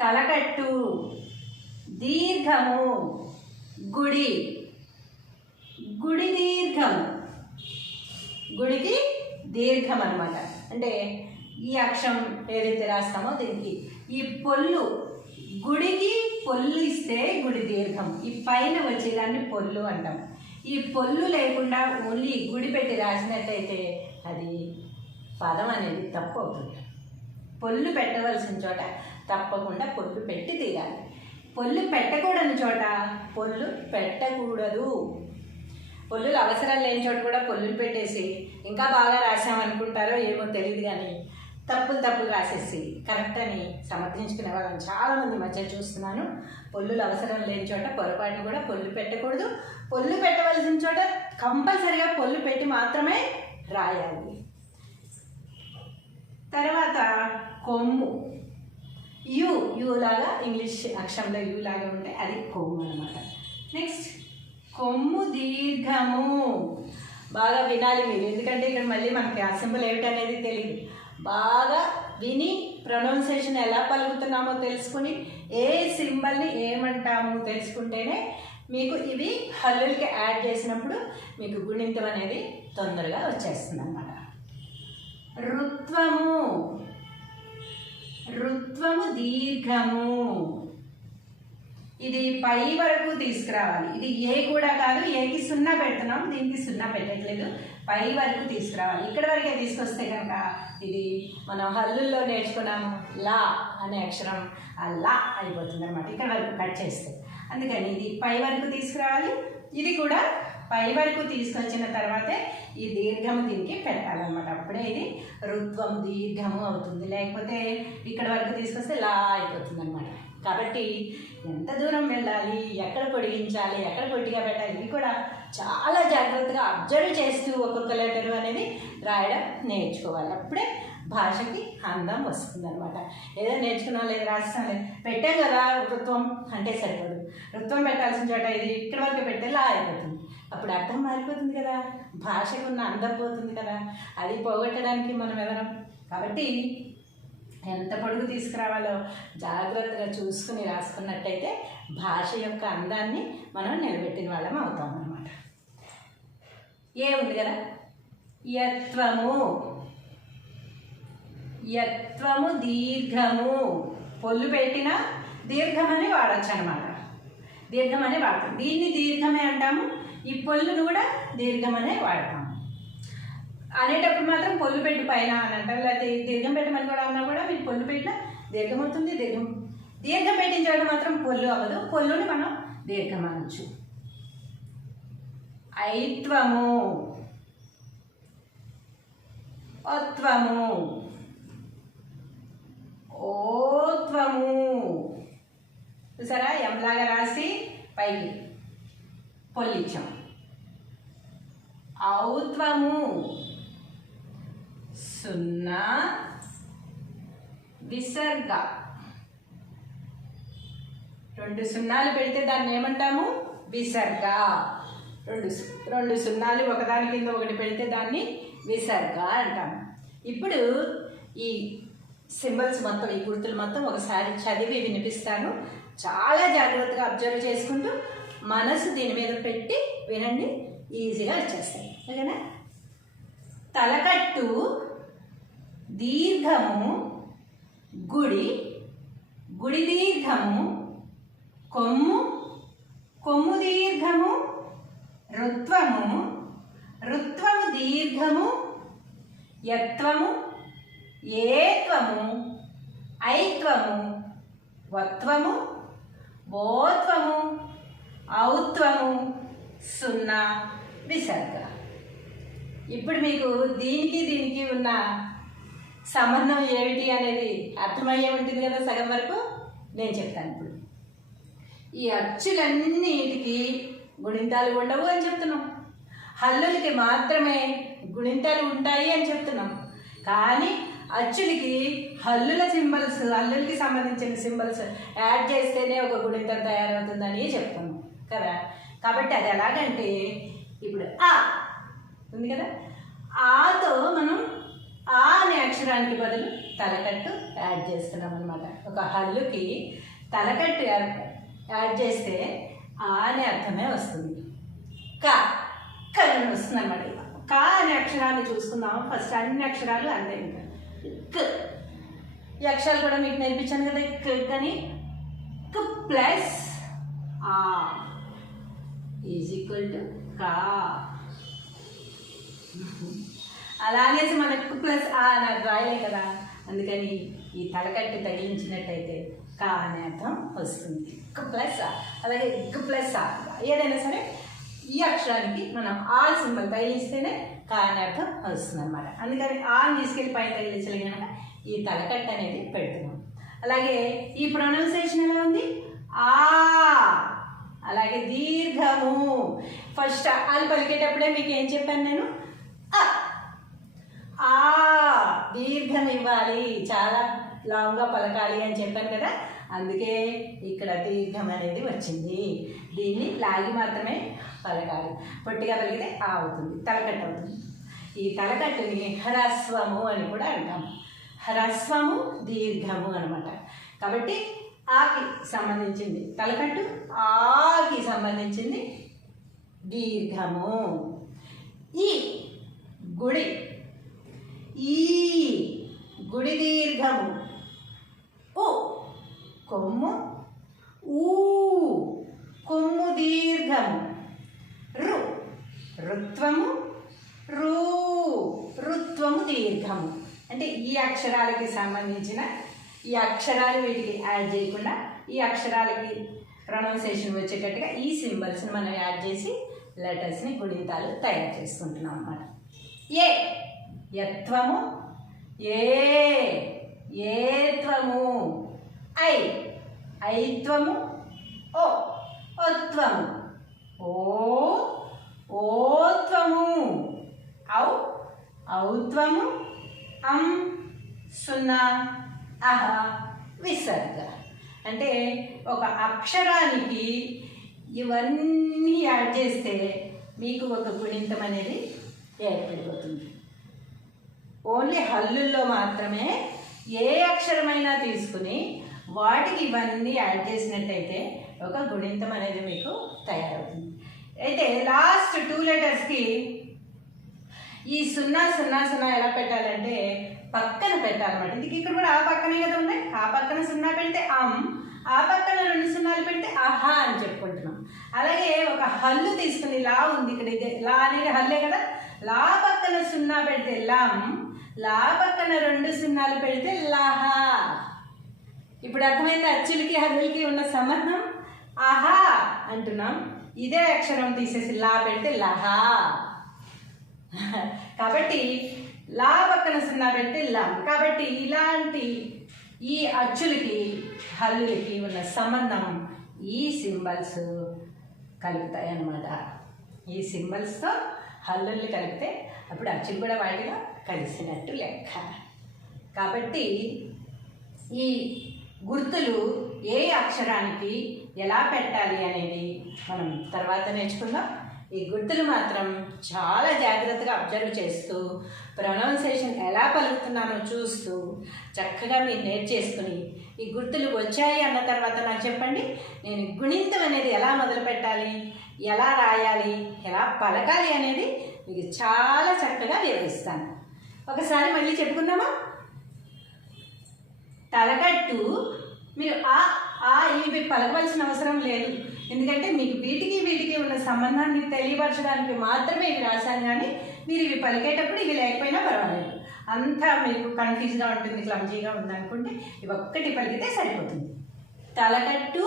తలకట్టు. దీర్ఘము గుడి. గుడి దీర్ఘం గుడికి దీర్ఘం అనమాట అంటే ఈ అక్షం ఏదైతే రాస్తామో దీనికి. ఈ పొల్లు గుడికి పొల్లు ఇస్తే గుడి దీర్ఘం. ఈ పైన వచ్చేదాన్ని పొల్లు అంటాం. ఈ పొల్లు లేకుండా ఓన్లీ గుడి పెట్టి రాసినట్టయితే అది పదం అనేది తప్పు అవుతుంది. పొల్లు పెట్టవలసిన చోట తప్పకుండా పొల్లు పెట్టి తీరాలి. పొల్లు పెట్టకూడని చోట పొల్లు పెట్టకూడదు. పొల్లులు అవసరం లేని చోట కూడా పొల్లులు పెట్టేసి ఇంకా బాగా రాసామనుకుంటారో ఏమో తెలియదు కానీ తప్పులు తప్పులు రాసేసి కరెక్ట్ అని సమర్థించుకునే వాళ్ళని చాలామంది మధ్య చూస్తున్నాను. పొల్లులు అవసరం లేని చోట పొరపాటును కూడా పొల్లు పెట్టకూడదు. పొల్లు పెట్టవలసిన చోట కంపల్సరిగా పొల్లు పెట్టి మాత్రమే రాయాలి. తర్వాత కొమ్ము. యూ లాగా ఇంగ్లీష్ అక్షరంలో యూ లాగా ఉంటే అది కొమ్ము అనమాట నెక్స్ట్ కొమ్ము దీర్ఘము. బాగా వినాలి మీరు. ఎందుకంటే ఇక్కడ మళ్ళీ మనకి ఆ సింబల్ ఏమిటనేది తెలియదు బాగా విని ప్రొనౌన్సియేషన్ ఎలా పలుకుతున్నామో తెలుసుకుని ఏ సింబల్ని ఏమంటాము తెలుసుకుంటేనే మీకు ఇవి హల్లులకి యాడ్ చేసినప్పుడు మీకు గుణింతం అనేది తొందరగా వచ్చేస్తుంది అన్నమాట రుత్వము రుత్వము దీర్ఘము. ఇది పై వరకు తీసుకురావాలి. ఇది ఏ కూడా కాదు ఏకి సున్నా పెడుతున్నాం దీనికి సున్నా పెట్టట్లేదు. పై వరకు తీసుకురావాలి. ఇక్కడ వరకే తీసుకొస్తే కనుక ఇది మనం హల్లుల్లో నేర్చుకున్నాము లా అనే అక్షరం ఆ లా అయిపోతుంది అనమాట ఇక్కడ వరకు కట్ చేస్తే. అందుకని ఇది పై వరకు తీసుకురావాలి. ఇది కూడా పై వరకు తీసుకొచ్చిన తర్వాతే ఈ దీర్ఘము దీనికి పెట్టాలన్నమాట. అప్పుడే ఇది రుత్వం దీర్ఘము అవుతుంది. లేకపోతే ఇక్కడ వరకు తీసుకొస్తే లా అయిపోతుంది అనమాట కాబట్టి ఎంత దూరం వెళ్ళాలి ఎక్కడ పొడిగించాలి ఎక్కడ పొట్టిగా పెట్టాలి ఇవి కూడా చాలా జాగ్రత్తగా అబ్జర్వ్ చేస్తూ ఒక్కొక్క లెటర్ అనేది రాయడం నేర్చుకోవాలి. అప్పుడే భాషకి అందం వస్తుంది అనమాట ఏదో నేర్చుకున్నా లేదు రాస్తాం లేదు పెట్టాం కదా ఋత్వం అంటే సరిపోదు. ఋత్వం పెట్టాల్సిన చోట ఇది ఇక్కడ వరకు పెట్టేలా అయిపోతుంది. అప్పుడు అర్థం మారిపోతుంది కదా. భాషకు ఉన్న అందం పోతుంది కదా. అది పోగొట్టడానికి మనం ఎవరం? కాబట్టి ఎంత పొడుగు తీసుకురావాలో జాగ్రత్తగా చూసుకుని రాసుకున్నట్టయితే భాష యొక్క అందాన్ని మనం నిలబెట్టిన వాళ్ళం అవుతాం అనమాట ఏ ఉంది కదా? యత్వము. యత్వము దీర్ఘము. పొల్లు పెట్టిన దీర్ఘమని వాడచ్చు అనమాట దీర్ఘమనే వాడతాం. దీన్ని దీర్ఘమే అంటాము. ఈ పొల్లును కూడా దీర్ఘమనే వాడతాం. అనేటప్పుడు మాత్రం పొల్లు పెట్టి పైన అని అంటారు. లేకపోతే దీర్ఘం పెట్టమని కూడా అన్నా కూడా మీరు పొల్లు పెట్టినా దీర్ఘం అవుతుంది దీర్ఘం దీర్ఘం పెట్టించడం మాత్రం పొల్లు అవ్వదు. పొల్లుని మనం దీర్ఘం అనొచ్చు. ఐత్వము. ఒత్వము ఓత్వము. చూసారా? ఎంలాగా రాసి? పైకి. పొల్లిచ్చాం ఔత్వము సున్నా విసర్గ. రెండు సున్నాలు పెడితే దాన్ని ఏమంటాము? విసర్గ. రెండు రెండు సున్నాలు ఒకదాని కింద ఒకటి పెడితే దాన్ని విసర్గ అంటాము. ఇప్పుడు ఈ సింబల్స్ మొత్తం ఈ గుర్తులు మొత్తం ఒకసారి చదివి వినిపిస్తాను. చాలా జాగ్రత్తగా అబ్జర్వ్ చేసుకుంటూ మనసు దీని మీద పెట్టి వినండి ఈజీగా వచ్చేస్తాయి. ఓకేనా? తలకట్టు దీర్ఘము గుడి గుడి దీర్ఘము కొమ్ము కొమ్ము దీర్ఘము రుత్వము రుత్వము దీర్ఘము యత్వము ఏత్వము ఐత్వము వత్వము బోత్వము ఔత్వము సున్నా విసర్గ. ఇప్పుడు మీకు దీనికి దీనికి ఉన్న సంబంధం ఏమిటి అనేది అర్థమయ్యే ఉంటుంది కదా సగం వరకు? నేను చెప్తాను ఇప్పుడు. ఈ అచ్చులన్నిటికీ గుణింతాలు ఉండవు అని చెప్తున్నాం. హల్లులకి మాత్రమే గుణింతాలు ఉంటాయి అని చెప్తున్నాం. కానీ అచ్చులకి హల్లుల సింబల్స్ హల్లులకి సంబంధించిన సింబల్స్ యాడ్ చేస్తేనే ఒక గుణింతం తయారవుతుందని చెప్తున్నాం. కదా? కాబట్టి అది ఎలాగంటే ఇప్పుడు ఆ ఉంది కదా? ఆతో మనం ఆ అనే అక్షరానికి బదులు తలకట్టు యాడ్ చేస్తున్నాం అనమాట ఒక హల్లుకి తలకట్టు యాడ్ చేస్తే ఆ అనే అర్థమే వస్తుంది. క కలను వస్తుంది అనమాట క అనే అక్షరాన్ని చూసుకుందాం. ఫస్ట్ అన్ని అక్షరాలు అంతే ఇంకా. క. ఈ అక్షరాలు కూడా మీకు నేర్పించాను కదా క్ కానీ క ప్లస్ ఆ. ఈజ్ ఈక్వల్ టు కా. అలాగేసి మనకు ప్లస్ ఆ నాకు రాయలే కదా. అందుకని ఈ తలకట్టు తగిలించినట్టయితే కా అనే అర్థం వస్తుంది. ఇక్ ప్లస్ ఆ. అలాగే ఇక్ ప్లస్ ఆ. ఏదైనా సరే ఈ అక్షరానికి మనం ఆ సింబల్ తగిలిస్తేనే కా అనే అర్థం వస్తుంది అనమాట అందుకని ఆని తీసుకెళ్ళి పైన తగిలించలేక ఈ తలకట్టు అనేది పెడుతున్నాం. అలాగే ఈ ప్రొనౌన్సియేషన్ ఎలా ఉంది? ఆ. అలాగే దీర్ఘము. ఫస్ట్ ఆలు పలికేటప్పుడే మీకు ఏం చెప్పాను నేను? ఆ ఆ దీర్ఘం ఇవ్వాలి. చాలా లాంగ్గా పలకాలి అని చెప్పాను కదా. అందుకే ఇక్కడ దీర్ఘం అనేది వచ్చింది. దీన్ని లాగి మాత్రమే పలకాలి. పొట్టిగా పలికితే ఆ అవుతుంది. తలకట్టు అవుతుంది. ఈ తలకట్టుని హ్రస్వము అని కూడా అంటాము హ్రస్వము దీర్ఘము అనమాట. కాబట్టి ఆకి సంబంధించింది. తలకట్టు ఆకి సంబంధించింది దీర్ఘము. ఈ గుడి ఈ గుడి దీర్ఘము. ఉ కొమ్ము ఊ కొమ్ము దీర్ఘము. రు రుత్వము రు రుత్వము దీర్ఘము. అంటే ఈ అక్షరాలకి సంబంధించిన ఈ అక్షరాలు వీటికి యాడ్ చేయకుండా ఈ అక్షరాలకి ప్రొనౌన్సియేషన్ వచ్చేటట్టుగా ఈ సింబల్స్ని మనం యాడ్ చేసి లెటర్స్ని గుణితాలు తయారు చేసుకుంటున్నాం అన్నమాట. ఏ యత్వము ఏ ఏత్వము ఐ ఐత్వము ఓ ఒత్వము ఓ ఓత్వము ఔ ఔత్వము అం సున్నా అహ విసర్గ. అంటే ఒక అక్షరానికి ఇవన్నీ యాడ్ చేస్తే మీకు ఒక గుణింతం అనేది ఏర్పడిపోతుంది. ఓన్లీ హల్లుల్లో మాత్రమే ఏ అక్షరమైనా తీసుకుని వాటికి ఇవన్నీ యాడ్ చేసినట్టయితే ఒక గుణింతం అనేది మీకు తయారవుతుంది. అయితే లాస్ట్ టూ లెటర్స్కి ఈ సున్నా సున్నా సున్నా ఎలా పెట్టాలంటే పక్కన పెట్టాలన్నమాట. ఇందుకు ఇక్కడ కూడా ఆ పక్కనే కదా ఉన్నాయి. ఆ పక్కన సున్నా పెడితే అమ్ ఆ పక్కన రెండు సున్నాలు పెడితే ఆహా అని చెప్పుకుంటున్నాం. అలాగే ఒక హల్లు తీసుకుని లా ఉంది ఇక్కడ. ఇదే లా అనేది హల్లే కదా. లా పక్కన సున్నా పెడితే లమ్ లా పక్కన రెండు సున్నాలు పెడితే లాహా. ఇప్పుడు అర్థమైంది? అచ్చులకి హల్లులకి ఉన్న సంబంధం? ఆహా అంటున్నాం. ఇదే అక్షరం తీసేసి లా పెడితే లహా. కాబట్టి లా పక్కన సున్నా పెడితే లం. కాబట్టి ఇలాంటి ఈ అచ్చులకి హల్లులకి ఉన్న సంబంధం ఈ సింబల్స్ కలుపుతాయి అన్నమాట ఈ సింబల్స్తో హల్లుల్ని కలిపితే అప్పుడు అచ్చులు కూడా వాటిగా కలిసినట్టు లెక్క. కాబట్టి ఈ గుర్తులు ఏ అక్షరానికి ఎలా పెట్టాలి అనేది మనం తర్వాత నేర్చుకుందాం. ఈ గుర్తులు మాత్రం చాలా జాగ్రత్తగా అబ్జర్వ్ చేస్తూ ప్రొనౌన్సేషన్ ఎలా పలుకుతున్నానో చూస్తూ చక్కగా మీరు నేర్చేసుకుని ఈ గుర్తులు వచ్చాయి అన్న తర్వాత నాకు చెప్పండి నేను గుణింతం అనేది ఎలా మొదలు పెట్టాలి ఎలా రాయాలి ఎలా పలకాలి అనేది మీకు చాలా చక్కగా వివరిస్తాను. ఒకసారి మళ్ళీ చెప్పుకుందామా? తలకట్టు మీరు ఆ ఆ ఇవి పలకవలసిన అవసరం లేదు. ఎందుకంటే మీకు వీటికి వీటికి ఉన్న సంబంధాన్ని తెలియపరచడానికి మాత్రమే ఇవి రాశాను కానీ మీరు ఇవి పలికేటప్పుడు ఇవి లేకపోయినా పర్వాలేదు. అంతా మీకు కన్ఫ్యూజ్గా ఉంటుంది క్లమ్జీగా ఉందనుకుంటే ఇవి ఒక్కటి పలికితే సరిపోతుంది. తలకట్టు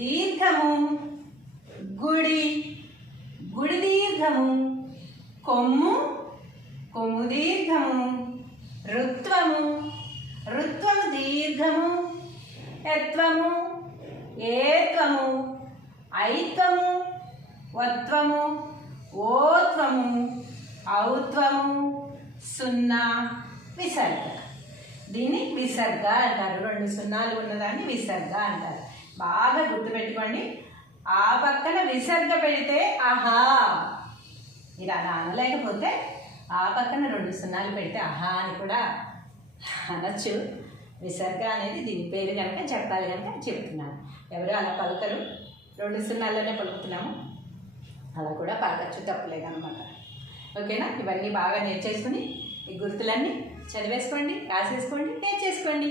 దీర్ఘము గుడి గుడి దీర్ఘము కొమ్ము కొమ్ము దీర్ఘము రుత్వము రుత్వము దీర్ఘము యత్వము ఏత్వము ఐత్వము వత్వము ఓత్వము ఔత్వము సున్నా విసర్గ. దీన్ని విసర్గ అంటారు. రెండు సున్నాలు ఉన్నదాన్ని విసర్గ అంటారు. బాగా గుర్తుపెట్టుకోండి. ఆ పక్కన విసర్గ పెడితే ఆహా. మీరు అలా అనలేకపోతే ఆ పక్కన రెండు సున్నాలు పెడితే ఆహా అని కూడా అనొచ్చు. విసర్గ అనేది దీని పేరు కనుక చెప్పాలి కనుక చెప్తున్నాను ఎవరు అలా పలకరు? రెండు సున్నాల్లోనే పలుకుతున్నాము. అలా కూడా పలకచ్చు తప్పులేదన్నమాట. ఓకేనా? ఇవన్నీ బాగా నేర్చేసుకుని ఈ గుర్తులన్నీ చదివేసుకోండి రాసేసుకోండి నేర్చేసుకోండి.